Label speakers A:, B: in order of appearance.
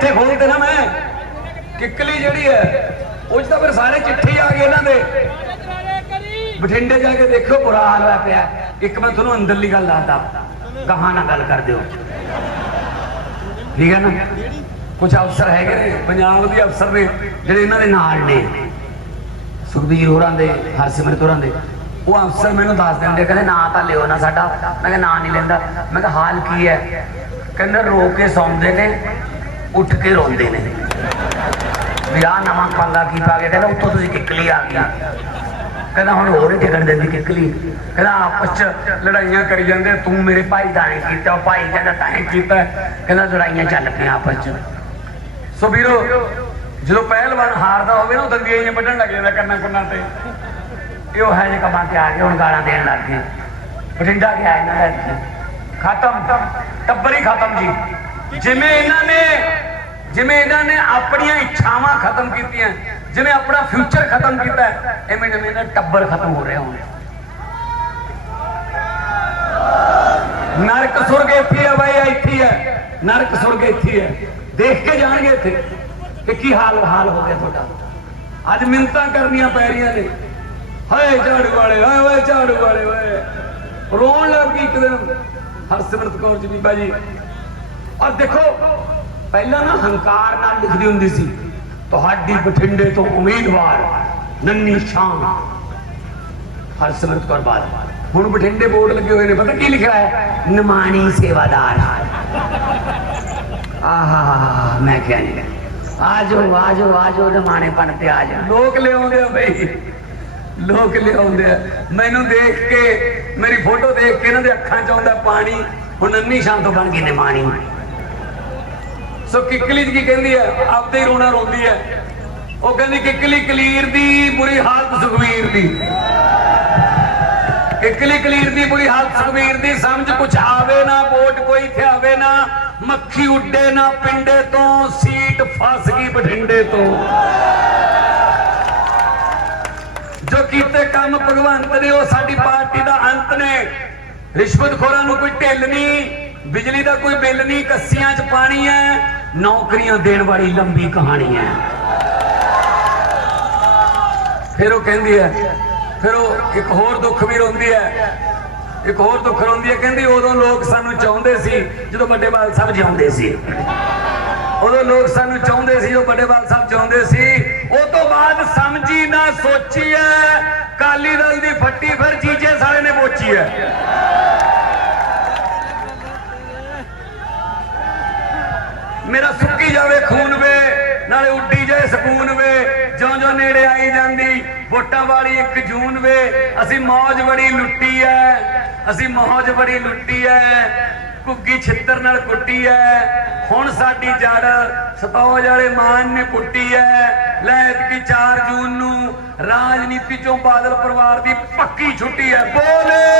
A: ਚਿੱਠੇ ਖੋਲਦੇ ਨਾ ਮੈਂ। ਕਿੱਕਲੀ ਜਿਹੜੀ ਹੈ, ਉਹ 'ਚ ਤਾਂ ਫਿਰ ਸਾਰੇ ਚਿੱਠੇ ਆ ਗਏ ਇਹਨਾਂ ਦੇ। ਬਠਿੰਡੇ ਜਾ ਕੇ ਦੇਖੋ ਬੁਰਾ ਹਾਲ ਹੋਇਆ ਪਿਆ। ਇੱਕ ਮੈਂ ਤੁਹਾਨੂੰ ਅੰਦਰਲੀ ਗੱਲ ਦੱਸਦਾ। ਕਹਾਂ ਨਾ ਗੱਲ ਕਰ ਦਿਓ। ਠੀਕ ਹੈ ਨਾ? ਕੁਝ ਅਫਸਰ ਹੈਗੇ ਨੇ, ਪੰਜਾਬ ਦੇ ਅਫਸਰ ਨੇ, ਜਿਹੜੇ ਇਹਨਾਂ ਦੇ ਨਾਲ ਨੇ। ਸੁਖਬੀਰ ਹੋਰਾਂ ਦੇ, ਹਰਸਿਮਰਤ ਹੋਰਾਂ ਦੇ। ਉਹ ਅਫਸਰ ਮੈਨੂੰ ਦੱਸ ਦਿੰਦੇ ਕਹਿੰਦੇ, ਨਾਂ ਤਾਂ ਲਿਓ ਨਾ ਸਾਡਾ। ਮੈਂ ਕਿਹਾ, ਨਾਂ ਨਹੀਂ ਲੈਂਦਾ। ਮੈਂ ਕਿਹਾ, ਹਾਲ ਕੀ ਹੈ? ਕਹਿੰਦਾ, ਰੋ ਕੇ ਸੌਂਦੇ ਨੇ। ਉੱਠ ਕੇ ਰੋਂਦੇ ਨੇ। ਵੀ ਆਹ ਨਵਾਂ ਪੰਗਾ ਕੀ ਗਿਆ? ਕਹਿੰਦਾ ਉੱਤੋਂ ਤੁਸੀਂ ਕਿੱਕਲੀ ਆ ਗਈ ਕਹਿੰਦਾ ਹੁਣ ਹੋਰ ਟਿਕਣ ਦਿੰਦੀ ਕਿੱਕਲੀ। ਕਹਿੰਦਾ ਆਪਸ ਚ ਲੜਾਈਆਂ ਕਰੀ ਜਾਂਦੇ, ਤੂੰ ਮੇਰੇ ਭਾਈ ਦਾ ਨਹੀਂ ਕੀਤਾ, ਉਹ ਭਾਈ ਕਹਿੰਦਾ ਤਾਂ ਹੀ ਕੀਤਾ। ਕਹਿੰਦਾ ਲੜਾਈਆਂ ਚੱਲ ਪਈਆਂ ਆਪਸ ਚ। ਸੋ ਵੀਰੋ, ਜਦੋਂ ਪਹਿਲਵਾਨ ਹਾਰਦਾ ਹੋਵੇ ਨਾ, ਉਹ ਦੰਦੀਆਂ ਜਿਹੀਆਂ ਵੱਢਣ ਲੱਗ ਜਾਂਦਾ ਕੰਨਾਂ ਕੁੰਨਾਂ ਤੇ। ਇਹ ਉਹ ਹੈ ਜੇ ਕਮਾਂ ਤੇ ਆ ਕੇ ਹੁਣ ਗਾਲਾਂ ਦੇਣ ਲੱਗ ਗਏ ਬਠਿੰਡਾ ਗਿਆ ਇਹਨਾਂ ਦਾ ਖਤਮ। ਟੱਬਰ ਹੀ ਖਤਮ ਜੀ। ਜਿਵੇਂ ਇਹਨਾਂ ਨੇ ਜਿਵੇਂ ਇਹਨਾਂ ਨੇ ਆਪਣੀਆਂ ਇੱਛਾਵਾਂ ਖਤਮ ਕੀਤੀਆਂ ਜਿਵੇਂ ਆਪਣਾ ਫਿਊਚਰ ਖਤਮ ਕੀਤਾ ਹੈ, ਐਵੇਂ ਜਿਵੇਂ ਇਹਨਾਂ ਦਾ ਟੱਬਰ ਖਤਮ ਹੋ ਰਿਹਾ ਹੁਣ ਨਰਕ ਸੁਰਗ ਇੱਥੇ ਹੈ ਬਾਈ ਇੱਥੇ ਹੀ ਹੈ ਨਰਕ ਸੁਰਗ ਇੱਥੇ ਹੀ ਹੈ ਦੇਖ ਕੇ ਜਾਣਗੇ ਇੱਥੇ ਕਿ ਕੀ ਹਾਲ ਹਾਲ ਹੋ ਗਿਆ ਤੁਹਾਡਾ ਅੱਜ ਮਿੰਤਾਂ ਕਰਨੀਆਂ ਪੈ ਰਹੀਆਂ ਨੇ ਹਾਏ ਝਾੜੂ ਵਾਲੇ ਹਾਏ ਓਏ ਝਾੜੂ ਵਾਲੇ ਓਏ ਰੋਣ ਲੱਗ ਗਈ ਇੱਕ ਦਿਨ ਹਰਸਿਮਰਤ ਕੌਰ ਜੀ ਬੀਬਾ ਜੀ ਔਰ ਦੇਖੋ ਪਹਿਲਾਂ ਨਾ ਹੰਕਾਰ ਨਾਲ ਲਿਖਦੀ ਹੁੰਦੀ ਸੀ, ਤੁਹਾਡੀ ਬਠਿੰਡੇ ਤੋਂ ਉਮੀਦਵਾਰ ਨੰਨੀ ਸ਼ਾਮ। ਹਰਸਿਮਰਤ ਕੌਰ ਬਾਦ। ਹੁਣ ਬਠਿੰਡੇ ਬੋਰਡ ਲੱਗੇ ਹੋਏ ਨੇ, ਪਤਾ ਕੀ ਲਿਖਿਆ ਹੈ? ਨਿਮਾਣੀ ਸੇਵਾਦਾਰ। ਆਹਾ ਮੈਂ ਕਿਹਾ ਨਹੀਂ ਆਜੋ ਆਜੋ ਆਜੋ ਨਿਮਾਣੇ ਪਣ ਤੇ ਆ ਜਾ ਲੋਕ ਲਿਆਉਂਦੇ ਆ ਬਈ। ਲੋਕ ਲਿਆਉਂਦੇ ਆ। ਮੈਨੂੰ ਦੇਖ ਕੇ, ਮੇਰੀ ਫੋਟੋ ਦੇਖ ਕੇ ਇਹਨਾਂ ਦੇ ਅੱਖਾਂ 'ਚ ਆਉਂਦਾ ਪਾਣੀ। ਹੁਣ ਨੰਨੀ ਸ਼ਾਮ ਤੋਂ ਬਣ ਗਈ ਨਿਮਾਣੀ। ਸੋ ਕਿੱਕਲੀ ਜੀ ਕੀ ਕਹਿੰਦੀ ਹੈ? ਆਪਦੇ ਹੀ ਰੋਣਾ ਰੋਂਦੀ ਹੈ। ਉਹ ਕਹਿੰਦੀ ਕਿੱਕਲੀ ਕਲੀਰ ਦੀ ਬੁਰੀ ਹਾਲਤ ਸੁਖਵੀਰ ਦੀ। ਕਿੱਕਲੀ ਕਲੀਰ ਦੀ ਬੁਰੀ ਹਾਲਤ ਸੁਖਵੀਰ ਦੀ, ਸਮਝ ਕੁਛ ਆਵੇ ਨਾ, ਵੋਟ ਕੋਈ ਥਿਆਵੇ ਨਾ, ਮੱਖੀ ਉੱਡੇ ਨਾ ਪਿੰਡੇ ਤੋਂ, ਸੀਟ ਫਸ ਗਈ ਬਠਿੰਡੇ ਤੋਂ। ਜੋ ਕੀਤੇ ਕੰਮ ਭਗਵੰਤ ਨੇ, ਉਹ ਸਾਡੀ ਪਾਰਟੀ ਦਾ ਅੰਤ ਨੇ। ਰਿਸ਼ਵਤਖੋਰਾਂ ਨੂੰ ਕੋਈ ਢਿੱਲ ਨਹੀਂ, ਬਿਜਲੀ ਦਾ ਕੋਈ ਬਿੱਲ ਨਹੀਂ, ਕੱਸੀਆਂ 'ਚ ਪਾਣੀ ਹੈ। ਨੌਕਰੀਆਂ ਦੇਣ ਵਾਲੀ ਲੰਬੀ ਕਹਾਣੀ ਹੈ। ਫਿਰ ਉਹ ਕਹਿੰਦੀ ਹੈ, ਫਿਰ ਉਹ ਇੱਕ ਹੋਰ ਦੁੱਖ ਵੀ ਰੋਂਦੀ ਹੈ। ਇੱਕ ਹੋਰ ਦੁੱਖ ਰੋਂਦੀ ਹੈ, ਕਹਿੰਦੀ ਉਦੋਂ ਲੋਕ ਸਾਨੂੰ ਚਾਹੁੰਦੇ ਸੀ ਜਦੋਂ ਵੱਡੇ ਬਾਲ ਸਾਹਿਬ ਜਿਉਂਦੇ ਸੀ। ਉਦੋਂ ਲੋਕ ਸਾਨੂੰ ਚਾਹੁੰਦੇ ਸੀ ਉਹ ਵੱਡੇ ਬਾਲ ਸਾਹਿਬ ਚਾਹੁੰਦੇ ਸੀ। ਉਹ ਤੋਂ ਬਾਅਦ ਸਮਝੀ ਨਾ ਸੋਚੀ ਐ ਕਾਲੀ ਦਲ ਦੀ ਫੱਟੀ ਫਿਰ ਜੀਜੇ ਸਾਲੇ ਨੇ ਪੋਚੀ ਐ ਮੇਰਾ ਸੁੱਕੀ ਜਾਵੇ ਖੂਨ ਵੇ, ਨਾਲੇ ਉੱਡੀ ਜਾਏ ਸਕੂਨ ਵੇ। ਜਿਉਂ ਜਿਉਂ ਨੇੜੇ ਆਈ ਜਾਂਦੀ, ਵੋਟਾਂ ਵਾਲੀ ਇੱਕ ਜੂਨ ਵੇ। ਅਸੀਂ ਮੌਜ ਬੜੀ ਲੁੱਟੀ ਐ, ਅਸੀਂ ਮੌਜ ਬੜੀ ਲੁੱਟੀ ਐ। ਕੁੱਗੀ ਛਿੱਤਰ ਨਾਲ ਕੁੱਟੀ ਐ। ਹੁਣ ਸਾਡੀ ਜੜ ਸਤੌਜ ਵਾਲੇ ਮਾਨ ਨੇ ਕੁੱਟੀ ਐ। ਲੈ ਇਤਕੀ 4 ਜੂਨ ਨੂੰ ਰਾਜਨੀਤੀ ਚੋਂ ਬਾਦਲ ਪਰਿਵਾਰ ਦੀ ਪੱਕੀ ਛੁੱਟੀ ਐ। ਬੋਲੇ!